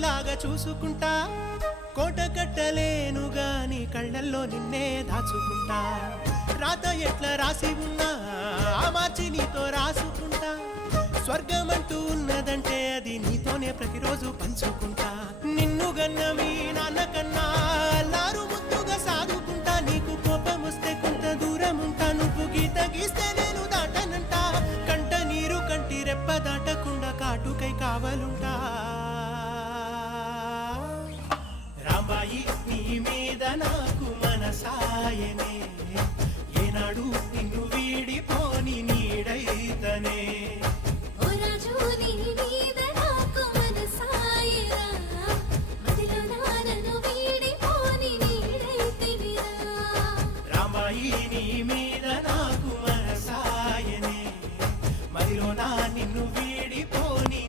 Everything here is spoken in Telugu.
రాణిలాగా చూసుకుంటా కోట కట్టలేను గాని కళ్ళల్లో నిన్నే దాచుకుంటా రాత ఎట్లా రాసి ఉన్నా మార్చి నీతో రాసుకుంటా స్వర్గమంటూ ఉన్నదంటే అది నీతోనే ప్రతిరోజు పంచుకుంటా నిన్ను గన్న మీ నాన్న కన్నా లారు ముద్దుగా సాదుకుంటా నీకు కోపం వస్తే కొంత దూరం ఉంటా నువ్వు గీత గీస్తే నేను దాటనంట కంట నీరు కంటి రెప్ప దాటకుండా కాటుకై కావలుంటా రాంబాయి నీ మీద నాకు మనసాయనే